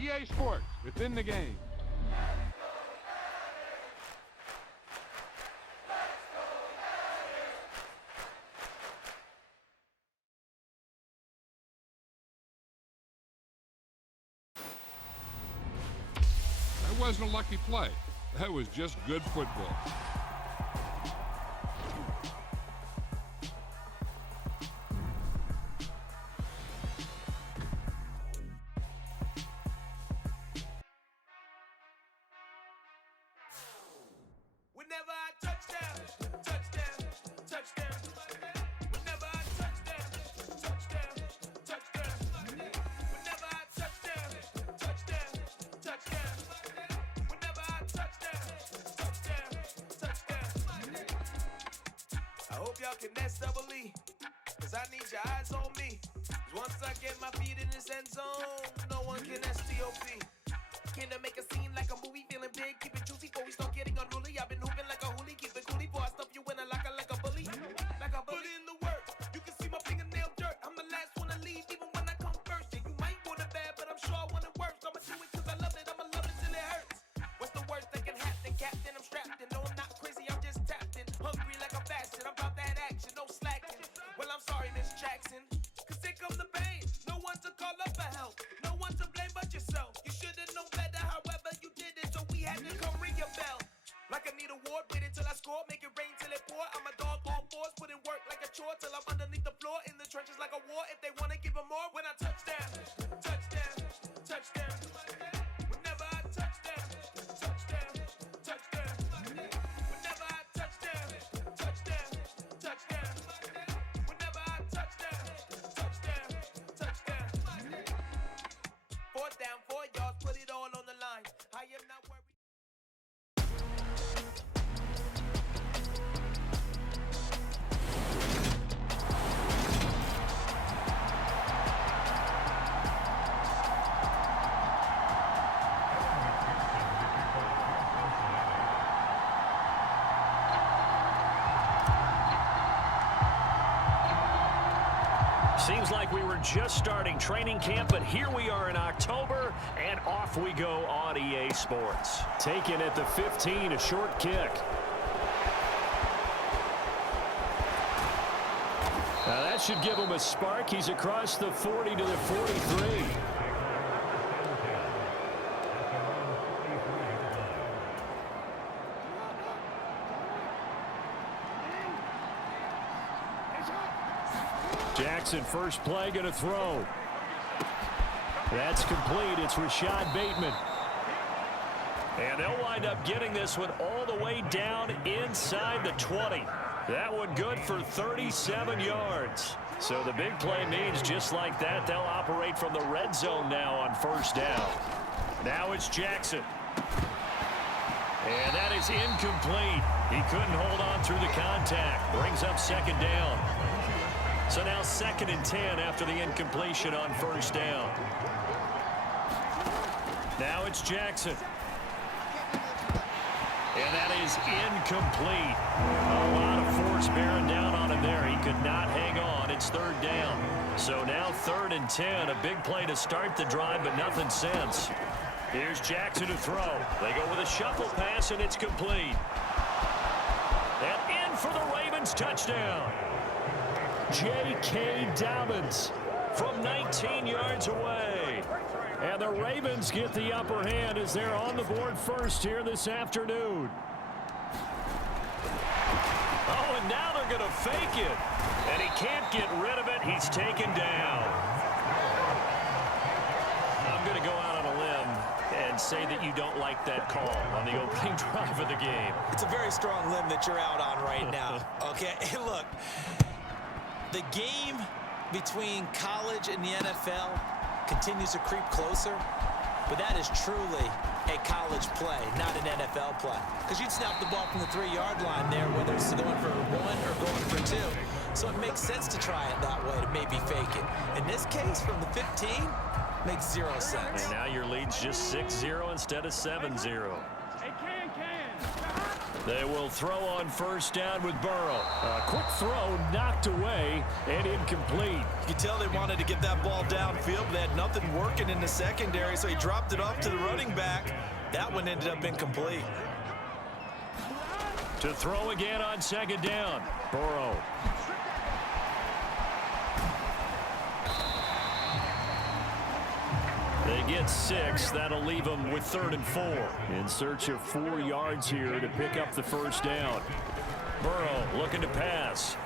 EA Sports, within the game. That wasn't a lucky play. That was just good football. Whenever I touchdown, touchdown, touchdown. Whenever I touchdown, touchdown, touchdown. Whenever I touchdown, touchdown, touchdown. Whenever I touchdown, touchdown, touchdown. I hope y'all can nest double E, cause I need your eyes on me. Cause once I get my feet in this end zone, no one can STOP. Came to make a scene like a movie, feeling big, keep it juicy before we start getting unruly. I've been hooping like a hoolie, keep it coolie before I stuff you in a locker like a bully. Like a bully. Put in the work, you can see my fingernail dirt. I'm the last one to leave, even when I come first. Yeah, you might want it bad, but I'm sure I want it worse. I'ma do it cause I love it, I'ma love it till it hurts. What's the worst that can happen, Captain? I'm strapped in, no I'm not crazy, I'm just tapped in. Hungry like I'm fasting, I'm about that action, no slacking. Well, I'm sorry, Miss Jackson, cause here comes the pain. No one to call up for help, no one to blame but yourself. You should've known better, however you did it, so we had to come ring your bell. Like I need a award, wait until I score, make it rain till it pour. I'm a dog on fours, put in work like a chore till I'm underneath the floor, in the trenches like a war. If they wanna give them more, when I touchdown, touchdown, touchdown. Whenever I touchdown, touchdown, touchdown. Whenever I touchdown, touchdown, touchdown. Whenever I touchdown, touchdown, touchdown. 4th down, 4 yards, put it all on the line. I am not worried. Seems like we were just starting training camp, but here we are in October, and off we go on EA Sports. Taken at the 15, a short kick. Now that should give him a spark. He's across the 40 to the 43. Jackson, first play, going to throw. That's complete. It's Rashad Bateman. And they'll wind up getting this one all the way down inside the 20. That one good for 37 yards. So the big play means just like that, they'll operate from the red zone now on first down. Now it's Jackson. And that is incomplete. He couldn't hold on through the contact. Brings up second down. So now 2nd and 10 after the incompletion on first down. Now it's Jackson. And that is incomplete. A lot of force bearing down on him there. He could not hang on. It's 3rd down. So now 3rd and 10. A big play to start the drive, but nothing since. Here's Jackson to throw. They go with a shuffle pass, and it's complete. And in for the Ravens touchdown. J.K. Dobbins from 19 yards away. And the Ravens get the upper hand as they're on the board first here this afternoon. Oh, and now they're going to fake it. And he can't get rid of it. He's taken down. I'm going to go out on a limb and say that you don't like that call on the opening drive of the game. It's a very strong limb that you're out on right now. Okay, and look. The game between college and the NFL continues to creep closer, but that is truly a college play, not an NFL play. Because you'd snap the ball from the 3-yard line there, whether it's going for 1 or going for 2. So it makes sense to try it that way, to maybe fake it. In this case, from the 15, makes 0 sense. And now your lead's just 6-0 instead of 7-0. Hey, Can. They will throw on first down with Burrow. A quick throw knocked away and incomplete. You can tell they wanted to get that ball downfield, but they had nothing working in the secondary, so he dropped it off to the running back. That one ended up incomplete. To throw again on second down. Burrow. They get 6. That'll leave them with 3rd and 4. In search of 4 yards here to pick up the first down. Burrow looking to pass.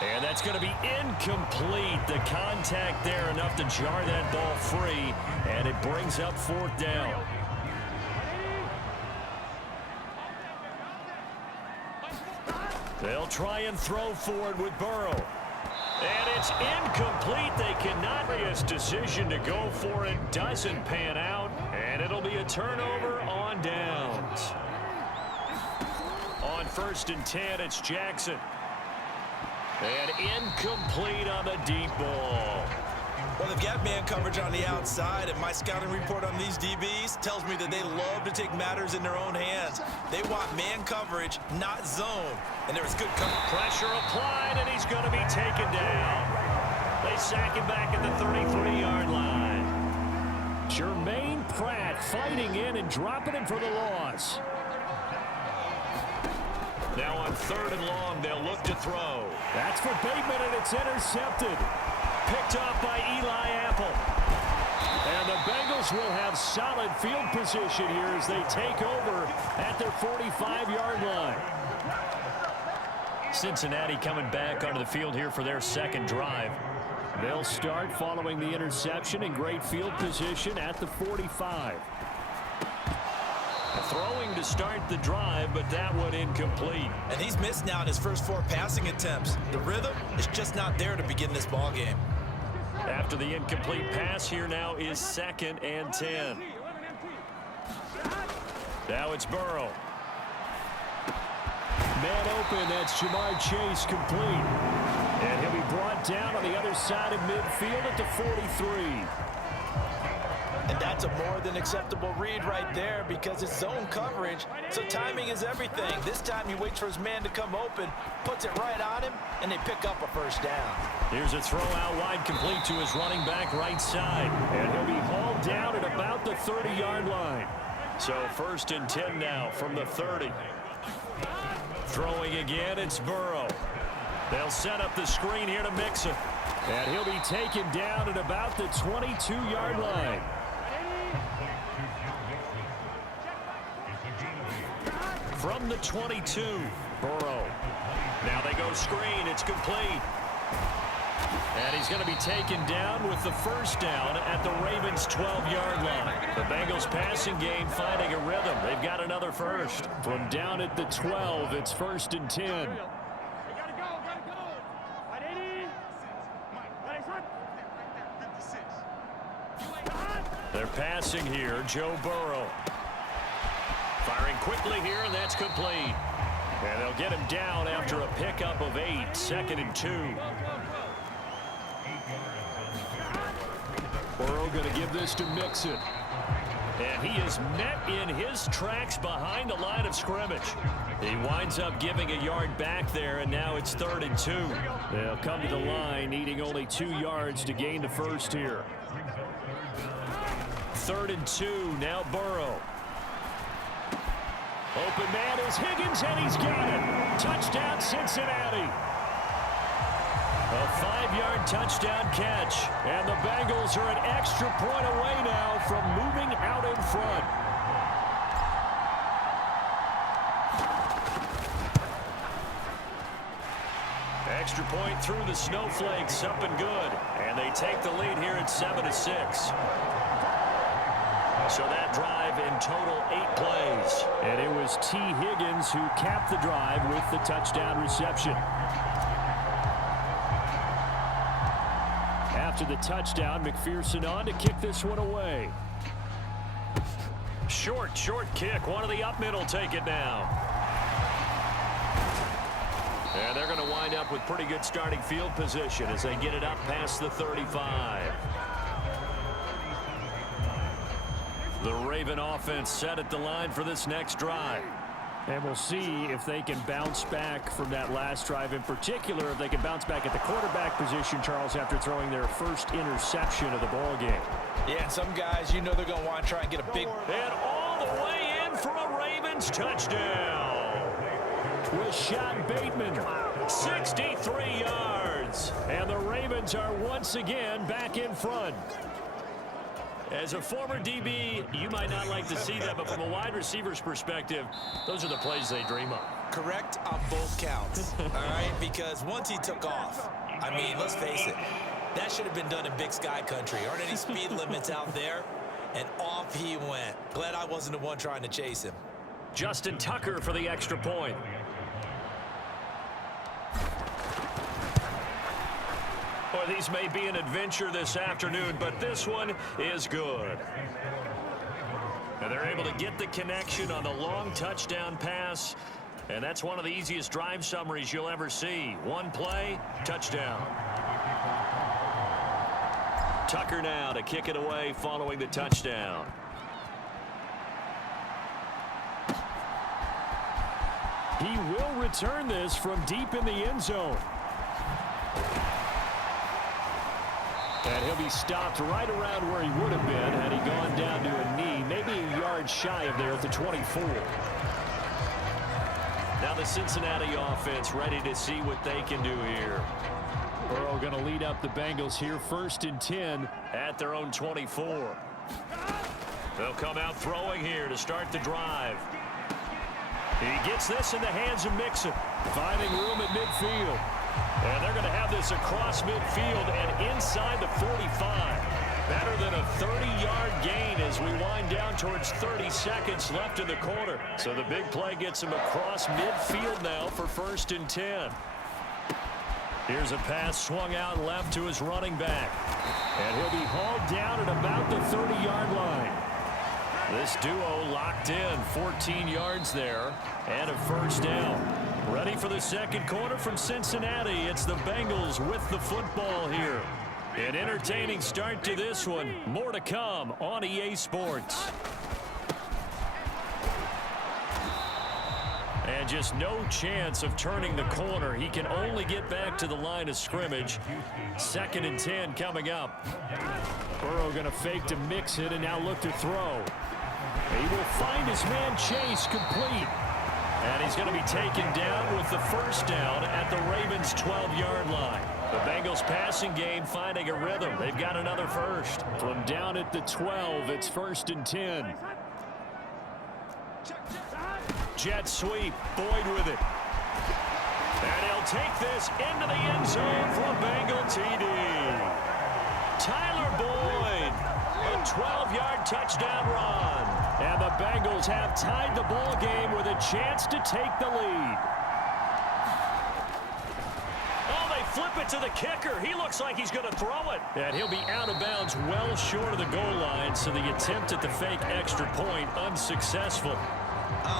And that's going to be incomplete. The contact there enough to jar that ball free. And it brings up 4th down. They'll try and throw for it with Burrow. And it's incomplete. They cannot make his decision to go for it. Doesn't pan out. And it'll be a turnover on downs. On 1st and 10, it's Jackson. And incomplete on the deep ball. Well, they've got man coverage on the outside, and my scouting report on these DBs tells me that they love to take matters in their own hands. They want man coverage, not zone. And there was good coverage. Pressure applied, and he's going to be taken down. They sack him back at the 33-yard line. Jermaine Pratt fighting in and dropping him for the loss. Now on 3rd and long, they'll look to throw. That's for Bateman, and it's intercepted. Picked off by Eli Apple. And the Bengals will have solid field position here as they take over at their 45-yard line. Cincinnati coming back onto the field here for their 2nd drive. They'll start following the interception in great field position at the 45. Throwing to start the drive, but that one incomplete. And he's missed now in his first 4 passing attempts. The rhythm is just not there to begin this ball game. After the incomplete pass, here now is 2nd and 10. Now it's Burrow. Man open, that's Jamar Chase complete. And he'll be brought down on the other side of midfield at the 43. And that's a more than acceptable read right there because it's zone coverage, so timing is everything. This time he waits for his man to come open, puts it right on him, and they pick up a first down. Here's a throw out wide complete to his running back right side. And he'll be hauled down at about the 30-yard line. So 1st and 10 now from the 30. Throwing again, it's Burrow. They'll set up the screen here to Mixon. And he'll be taken down at about the 22-yard line. From the 22, Burrow. Now they go screen. It's complete. And he's going to be taken down with the first down at the Ravens' 12-yard line. The Bengals passing game finding a rhythm. They've got another first. From down at the 12, it's 1st and 10. They're passing here, Joe Burrow. Firing quickly here, and that's complete. And they'll get him down after a pickup of 8, 2nd and 2. Burrow going to give this to Mixon. And he is met in his tracks behind the line of scrimmage. He winds up giving a yard back there, and now it's 3rd and 2. They'll come to the line, needing only 2 yards to gain the first here. 3rd and 2, now Burrow. Open man is Higgins, and he's got it. Touchdown, Cincinnati. A 5-yard touchdown catch. And the Bengals are an extra point away now from moving out in front. Extra point through the snowflakes, up and good. And they take the lead here at 7-6. So that drive in total 8 plays. And it was T. Higgins who capped the drive with the touchdown reception. After the touchdown, McPherson on to kick this one away. Short kick. One of the up middle take it now. And they're going to wind up with pretty good starting field position as they get it up past the 35. The Raven offense set at the line for this next drive. And we'll see if they can bounce back from that last drive. In particular, if they can bounce back at the quarterback position, Charles, after throwing their first interception of the ball game. Yeah, some guys, you know they're going to want to try and get a big... And all the way in for a Ravens touchdown. Rashad Bateman, 63 yards. And the Ravens are once again back in front. As a former DB, you might not like to see that, but from a wide receiver's perspective, those are the plays they dream of. Correct on both counts, all right? Because once he took off, I mean, let's face it, that should have been done in Big Sky country. Aren't any speed limits out there? And off he went. Glad I wasn't the one trying to chase him. Justin Tucker for the extra point. Well, these may be an adventure this afternoon, but this one is good. And they're able to get the connection on the long touchdown pass, and that's one of the easiest drive summaries you'll ever see. One play, touchdown. Tucker now to kick it away following the touchdown. He will return this from deep in the end zone. And he'll be stopped right around where he would have been had he gone down to a knee, maybe a yard shy of there at the 24. Now the Cincinnati offense ready to see what they can do here. Burrow going to lead up the Bengals here, 1st and 10 at their own 24. They'll come out throwing here to start the drive. He gets this in the hands of Mixon, finding room at midfield. And they're going to have this across midfield and inside the 45. Better than a 30-yard gain as we wind down towards 30 seconds left in the quarter. So the big play gets him across midfield now for 1st and 10. Here's a pass swung out left to his running back. And he'll be hauled down at about the 30-yard line. This duo locked in, 14 yards there, and a 1st down. Ready for the second quarter from Cincinnati. It's the Bengals with the football here. An entertaining start to this one. More to come on EA Sports. And just no chance of turning the corner. He can only get back to the line of scrimmage. 2nd and 10 coming up. Burrow going to fake to mix it and now look to throw. He will find his man Chase complete. And he's going to be taken down with the 1st down at the Ravens' 12-yard line. The Bengals passing game finding a rhythm. They've got another 1st. From down at the 12, it's 1st and 10. Jet sweep, Boyd with it. And he'll take this into the end zone for a Bengal TD. Tyler Boyd, a 12-yard touchdown run. And the Bengals have tied the ball game with a chance to take the lead. Oh, they flip it to the kicker. He looks like he's going to throw it. And he'll be out of bounds well short of the goal line, so the attempt at the fake extra point unsuccessful.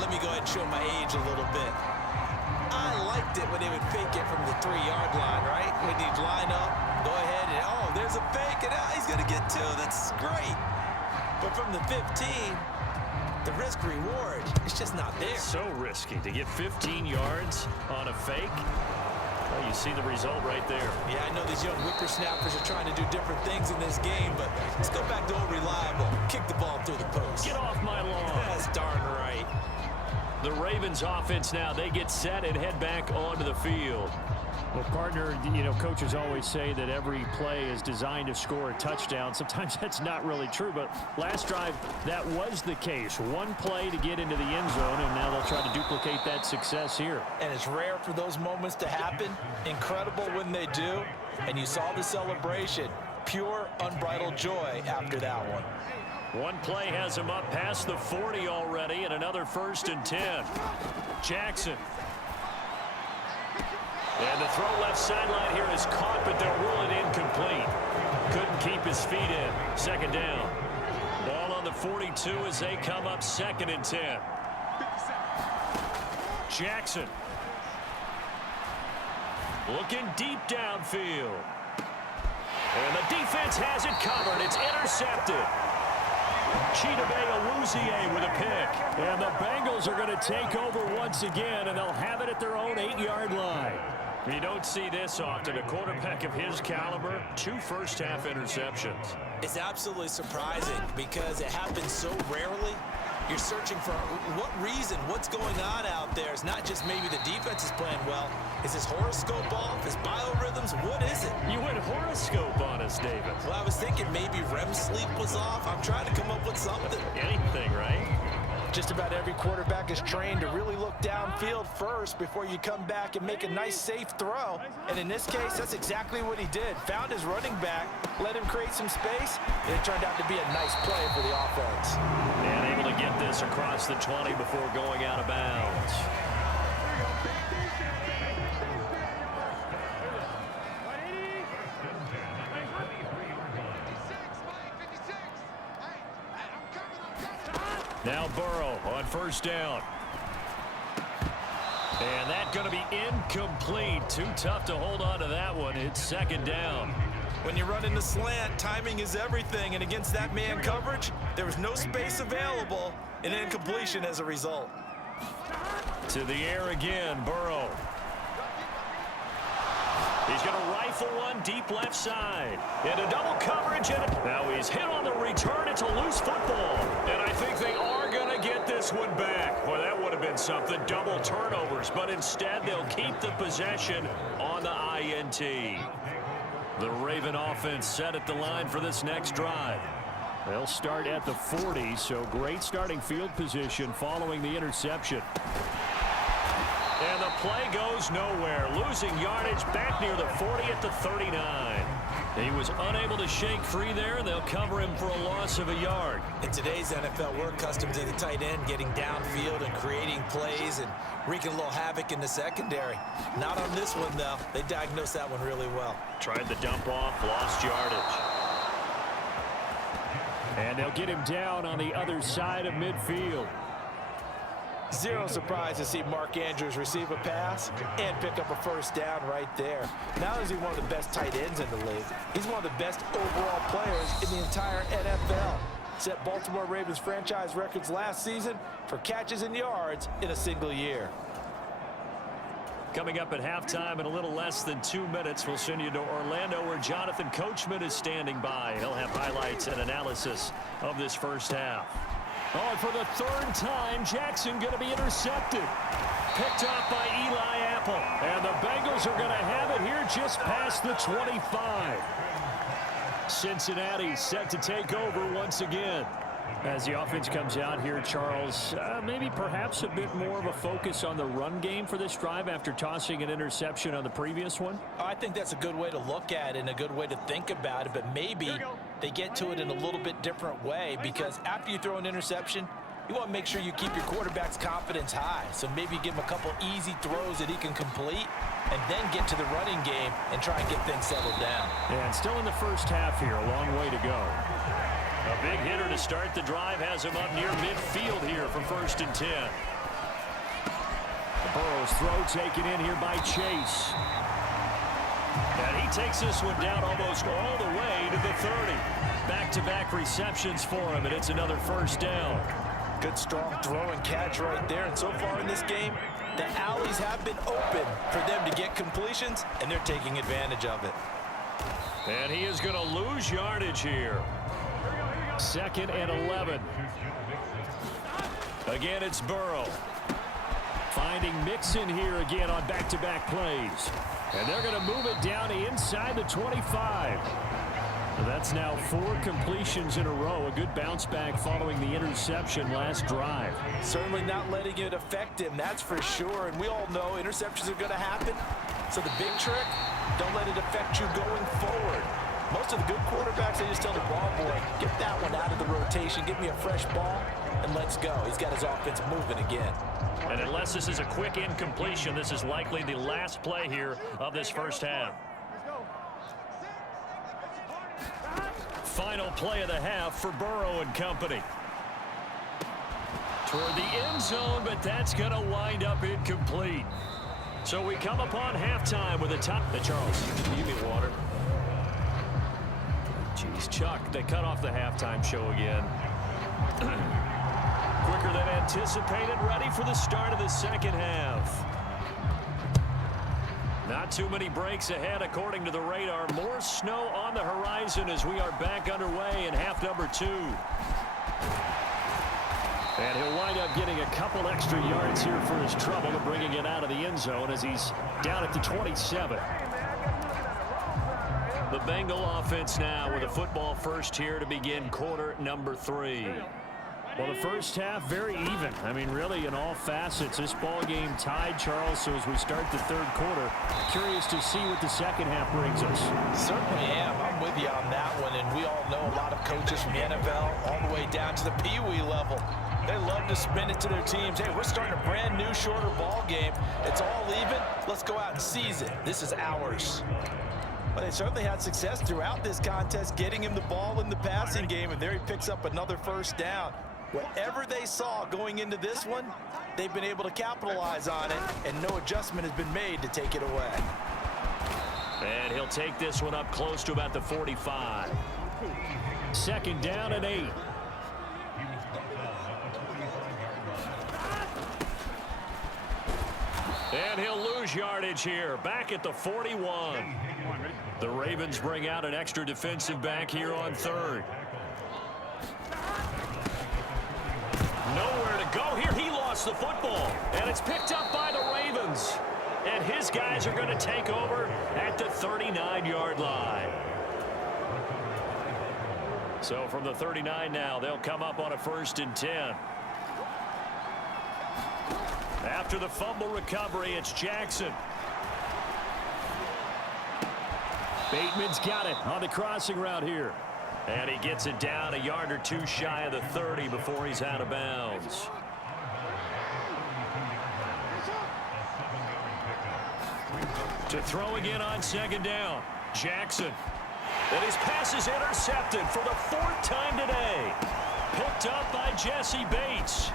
Let me go ahead and show my age a little bit. I liked it when they would fake it from the 3-yard line, right? When you'd line up, go ahead and, oh, there's a fake, and he's going to get 2. That's great. But from the 15, the risk-reward, it's just not there. So risky to get 15 yards on a fake. Well, you see the result right there. Yeah, I know these young whippersnappers are trying to do different things in this game, but let's go back to old reliable. Kick the ball through the post. Get off my lawn. That's darn right. The Ravens offense now, they get set and head back onto the field. Well, partner, you know, coaches always say that every play is designed to score a touchdown. Sometimes that's not really true, but last drive, that was the case. One play to get into the end zone, and now they'll try to duplicate that success here. And it's rare for those moments to happen. Incredible when they do. And you saw the celebration. Pure, unbridled joy after that one. One play has him up past the 40 already, and another 1st and 10. Jackson. And the throw left sideline here is caught, but they'll rule it incomplete. Couldn't keep his feet in. 2nd down. Ball on the 42 as they come up 2nd and 10. Jackson. Looking deep downfield. And the defense has it covered. It's intercepted. Chidobe with a pick. And the Bengals are going to take over once again, and they'll have it at their own 8-yard line. You don't see this often. A quarterback of his caliber, 2 first-half interceptions. It's absolutely surprising because it happens so rarely. You're searching for what reason, what's going on out there. It's not just maybe the defense is playing well. Is his horoscope off? His biorhythms? What is it? You went horoscope on us, David. Well, I was thinking maybe REM sleep was off. I'm trying to come up with something. Anything, right? Just about every quarterback is trained to really look downfield first before you come back and make a nice, safe throw. And in this case, that's exactly what he did. Found his running back, let him create some space, and it turned out to be a nice play for the offense. And able to get this across the 20 before going out of bounds. Now Burrow on first down. And that's going to be incomplete. Too tough to hold on to that one. It's second down. When you run in the slant, timing is everything. And against that man coverage, there was no space available, and an incompletion as a result. To the air again, Burrow. He's going to rifle one deep left side. Into double coverage. And now he's hit on the return. It's a loose football. And I think they are going to get this one back. Well, that would have been something. Double turnovers. But instead, they'll keep the possession on the INT. The Raven offense set at the line for this next drive. They'll start at the 40, so great starting field position following the interception. And the play goes nowhere. Losing yardage back near the 40 at the 39. He was unable to shake free there, and they'll cover him for a loss of a yard. In today's NFL, we're accustomed to the tight end getting downfield and creating plays and wreaking a little havoc in the secondary. Not on this one, though. They diagnosed that one really well. Tried the dump off, lost yardage. And they'll get him down on the other side of midfield. Zero surprise to see Mark Andrews receive a pass and pick up a first down right there. Not only is he one of the best tight ends in the league, he's one of the best overall players in the entire NFL. Set Baltimore Ravens franchise records last season for catches and yards in a single year. Coming up at halftime in a little less than 2 minutes, we'll send you to Orlando where Jonathan Coachman is standing by. He'll have highlights and analysis of this first half. Oh, and for the 3rd time, Jackson going to be intercepted. Picked off by Eli Apple. And the Bengals are going to have it here just past the 25. Cincinnati set to take over once again. As the offense comes out here, Charles, maybe perhaps a bit more of a focus on the run game for this drive after tossing an interception on the previous one? I think that's a good way to look at it and a good way to think about it, but maybe they get to it in a little bit different way because after you throw an interception, you want to make sure you keep your quarterback's confidence high. So maybe give him a couple easy throws that he can complete and then get to the running game and try and get things settled down. And still in the first half here, a long way to go. A big hitter to start the drive has him up near midfield here for 1st and 10. Burrow's throw taken in here by Chase. And he takes this one down almost all the way to the 30. Back-to-back receptions for him, and it's another first down. Good strong throw and catch right there. And so far in this game, the alleys have been open for them to get completions, and they're taking advantage of it. And he is going to lose yardage here. 2nd and 11. Again, it's Burrow. Finding Mixon here again on back-to-back plays. And they're going to move it down inside the 25. That's now 4 completions in a row. A good bounce back following the interception last drive. Certainly not letting it affect him, that's for sure. And we all know interceptions are going to happen. So the big trick, don't let it affect you going forward. Most of the good quarterbacks, they just tell the ball boy, get that one out of the rotation, give me a fresh ball, and let's go. He's got his offense moving again. And unless this is a quick incompletion, this is likely the last play here of this first half. Final play of the half for Burrow and company. Toward the end zone, but that's going to wind up incomplete. So we come upon halftime with a top. Charles, you give me water. Jeez, Chuck, they cut off the halftime show again. Quicker than anticipated, ready for the start of the second half. Not too many breaks ahead according to the radar. More snow on the horizon as we are back underway in half number 2. And he'll wind up getting a couple extra yards here for his trouble and bringing it out of the end zone as he's down at the 27. The Bengal offense now with a football first here to begin quarter number 3. Well, the first half, very even. I mean, really, in all facets, this ball game tied, Charles. So as we start the third quarter, curious to see what the second half brings us. Certainly am. I'm with you on that one. And we all know a lot of coaches from the NFL all the way down to the Pee Wee level. They love to spin it to their teams. Hey, we're starting a brand new, shorter ball game. It's all even. Let's go out and seize it. This is ours. Well, they certainly had success throughout this contest, getting him the ball in the passing game, and there he picks up another first down. Whatever they saw going into this one, they've been able to capitalize on it, and no adjustment has been made to take it away. And he'll take this one up close to about the 45. Second down and 8. And he'll lose yardage here, back at the 41. The Ravens bring out an extra defensive back here on third. Nowhere to go here. He lost the football, and it's picked up by the Ravens. And his guys are going to take over at the 39-yard line. So from the 39 now, they'll come up on a 1st and 10. After the fumble recovery, it's Jackson. Bateman's got it on the crossing route here. And he gets it down a yard or two shy of the 30 before he's out of bounds. To throw again on second down, Jackson. And his pass is intercepted for the 4th time today. Picked up by Jesse Bates.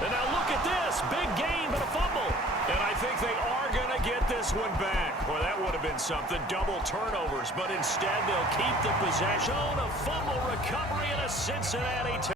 And now look at this. Big gain, but a fumble. And I think they are going to get this one back. Well, that would have been something. Double turnovers. But instead, they'll keep the possession. A fumble recovery and a Cincinnati